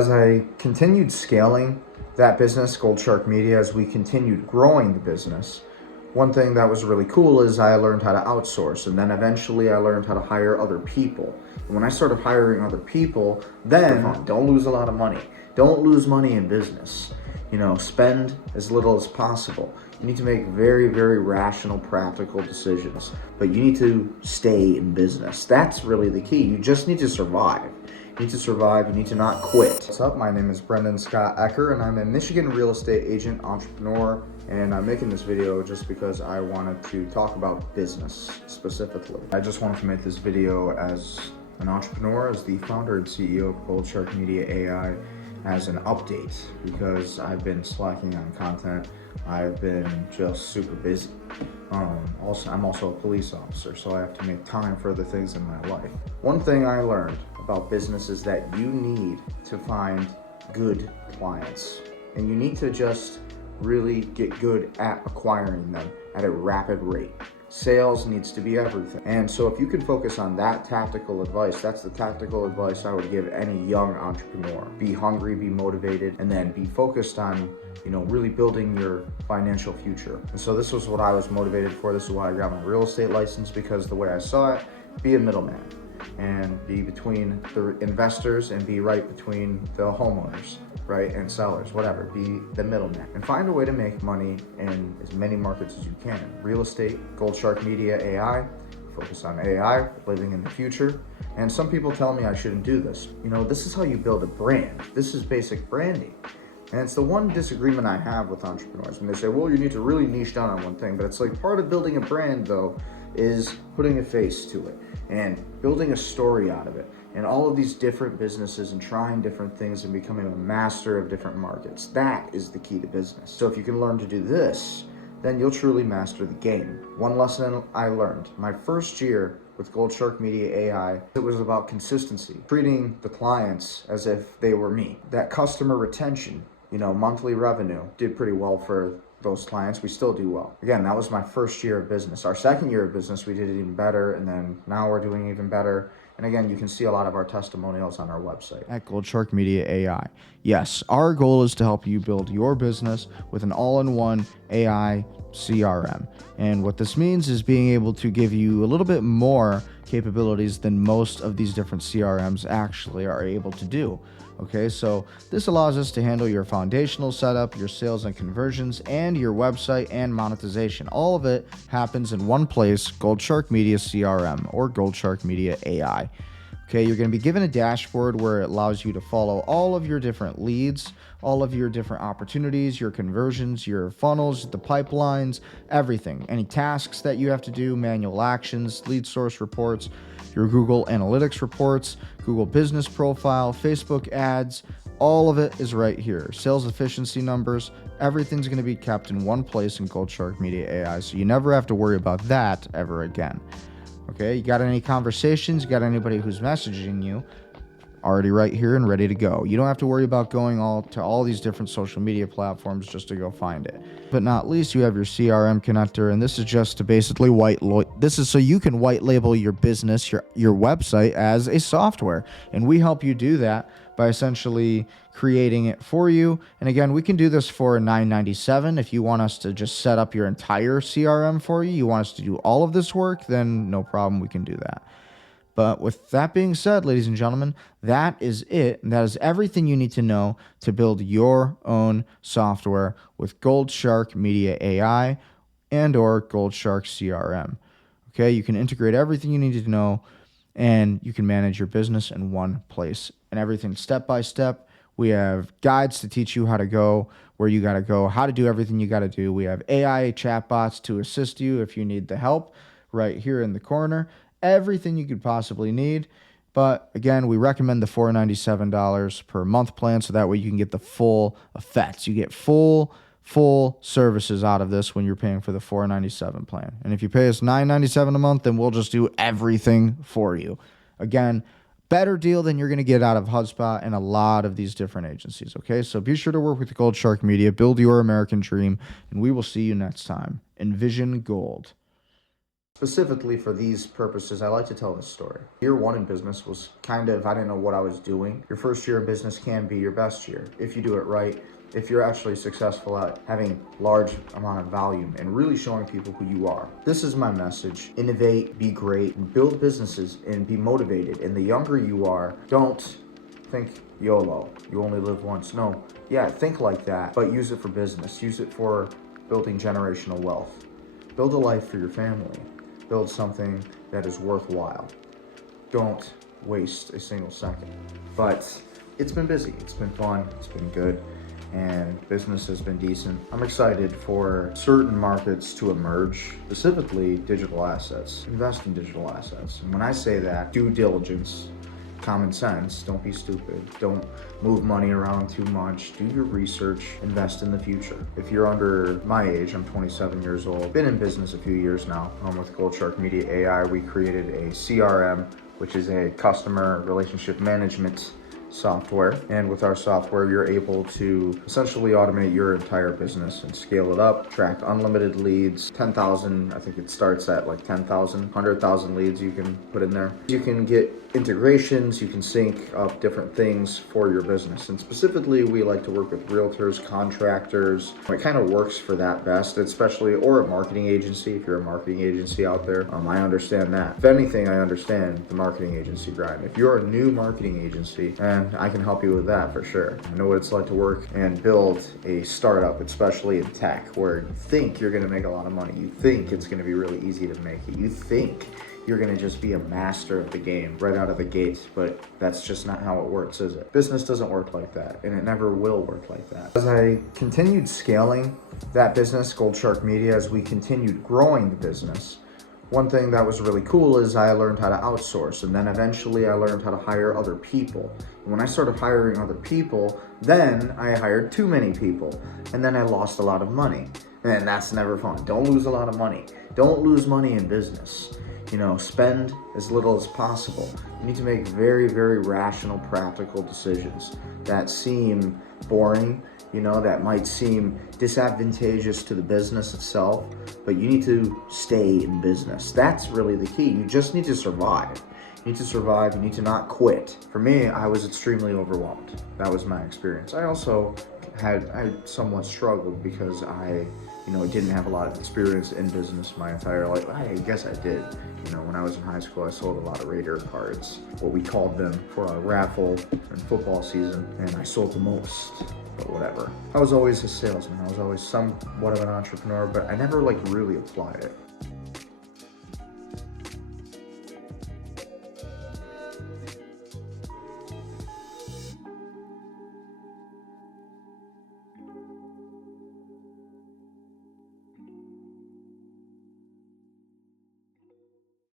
As I continued scaling that business, Gold Shark Media, as we continued growing the business, one thing that was really cool is I learned how to outsource, and then eventually I learned how to hire other people. And when I started hiring other people, then don't lose a lot of money. Don't lose money in business. Spend as little as possible. You need to make very, very rational, practical decisions, but you need to stay in business. That's really the key. You just need to survive. You need to survive. You need to not quit. What's up? My name is Brendan Scott Ecker, and I'm a Michigan real estate agent, entrepreneur, and I'm making this video just because I wanted to talk about business specifically. I just wanted to make this video as an entrepreneur, as the founder and CEO of Gold Shark Media AI, as an update, because I've been slacking on content. I've been just super busy. I'm also a police officer, so I have to make time for the things in my life. One thing I learned about business is that you need to find good clients, and you need to just really get good at acquiring them at a rapid rate. Sales needs to be everything. And so if you can focus on that tactical advice, that's the tactical advice I would give any young entrepreneur. Be hungry, be motivated, and then be focused on, really building your financial future. And so this was what I was motivated for. This is why I got my real estate license, because the way I saw it, be a middleman and be between the investors and be right between the homeowners, right, and sellers, whatever. Be the middleman and find a way to make money in as many markets as you can. Real estate, Gold Shark Media AI, focus on AI, living in the future. And some people tell me I shouldn't do this. This is how you build a brand. This is basic branding. And it's the one disagreement I have with entrepreneurs when they say, well, you need to really niche down on one thing. But it's like part of building a brand, though, is putting a face to it and building a story out of it. And all of these different businesses and trying different things and becoming a master of different markets. That is the key to business. So if you can learn to do this, then you'll truly master the game. One lesson I learned, my first year with Gold Shark Media AI, it was about consistency, treating the clients as if they were me. That customer retention, monthly revenue did pretty well for those clients. We still do well. Again, that was my first year of business. Our second year of business, we did it even better, and then now we're doing even better. And again, you can see a lot of our testimonials on our website at Gold Shark Media AI. Yes, our goal is to help you build your business with an all-in-one AI CRM. And what this means is being able to give you a little bit more capabilities than most of these different CRMs actually are able to do. Okay, so this allows us to handle your foundational setup, your sales and conversions, and your website and monetization. All of it happens in one place, Gold Shark Media CRM or Gold Shark Media AI. Okay, you're going to be given a dashboard where it allows you to follow all of your different leads, all of your different opportunities, your conversions, your funnels, the pipelines, everything. Any tasks that you have to do, manual actions, lead source reports, your Google Analytics reports, Google Business Profile, Facebook ads, all of it is right here. Sales efficiency numbers, everything's going to be kept in one place in Gold Shark Media AI, so you never have to worry about that ever again. Okay, you got any conversations, you got anybody who's messaging you, already right here and ready to go. You don't have to worry about going to all these different social media platforms just to go find it. But not least, you have your CRM connector, and this is just to basically this is so you can white label your business, your website as a software. And we help you do that by essentially creating it for you. And again, we can do this for $9.97. If you want us to just set up your entire CRM for you, you want us to do all of this work, then no problem, we can do that. But with that being said, ladies and gentlemen, that is it. And that is everything you need to know to build your own software with Gold Shark Media AI and or Gold Shark CRM. Okay, you can integrate everything you need to know and you can manage your business in one place. And everything step by step. We have guides to teach you how to go, where you got to go, how to do everything you got to do. We have AI chatbots to assist you if you need the help right here in the corner. Everything you could possibly need. But again, we recommend the $497 per month plan, so that way you can get the full effects. You get full services out of this when you're paying for the $497 plan. And if you pay us $997 a month, then we'll just do everything for you. Again, better deal than you're going to get out of HubSpot and a lot of these different agencies. Okay, so be sure to work with the Gold Shark Media, build your American dream, and we will see you next time. Envision Gold. Specifically for these purposes, I like to tell this story. Year one in business was I didn't know what I was doing. Your first year in business can be your best year if you do it right. If you're actually successful at having large amount of volume and really showing people who you are. This is my message. Innovate, be great, and build businesses and be motivated. And the younger you are, don't think YOLO, you only live once. No, yeah, think like that, but use it for business. Use it for building generational wealth. Build a life for your family. Build something that is worthwhile. Don't waste a single second. But it's been busy, it's been fun, it's been good, and business has been decent. I'm excited for certain markets to emerge, specifically digital assets. Invest in digital assets. And when I say that, due diligence, common sense, don't be stupid, don't move money around too much, do your research, invest in the future. If you're under my age, I'm 27 years old, been in business a few years now. With Gold Shark Media AI, we created a CRM, which is a customer relationship management software. And with our software, you're able to essentially automate your entire business and scale it up, track unlimited leads, 10,000, I think it starts at like 10,000, 100,000 leads you can put in there. You can get integrations, you can sync up different things for your business. And specifically, we like to work with realtors, contractors. It kind of works for that best, especially, or a marketing agency. If you're a marketing agency out there, I understand that. If anything, I understand the marketing agency grind. If you're a new marketing agency, and I can help you with that for sure. I know what it's like to work and build a startup, especially in tech, where you think you're gonna make a lot of money. You think it's gonna be really easy to make it. You think you're gonna just be a master of the game right out of the gate, but that's just not how it works, is it? Business doesn't work like that, and it never will work like that. As I continued scaling that business, Gold Shark Media, as we continued growing the business, one thing that was really cool is I learned how to outsource, and then eventually I learned how to hire other people. And when I started hiring other people, then I hired too many people, and then I lost a lot of money. And that's never fun. Don't lose a lot of money. Don't lose money in business. Spend as little as possible. You need to make very, very rational, practical decisions that seem boring, that might seem disadvantageous to the business itself, but you need to stay in business. That's really the key. You just need to survive. You need to survive. You need to not quit. For me, I was extremely overwhelmed. That was my experience. I also I somewhat struggled because I didn't have a lot of experience in business my entire life. I guess I did. When I was in high school, I sold a lot of Raider cards, what we called them, for our raffle and football season, and I sold the most, but whatever. I was always a salesman. I was always somewhat of an entrepreneur, but I never really applied it.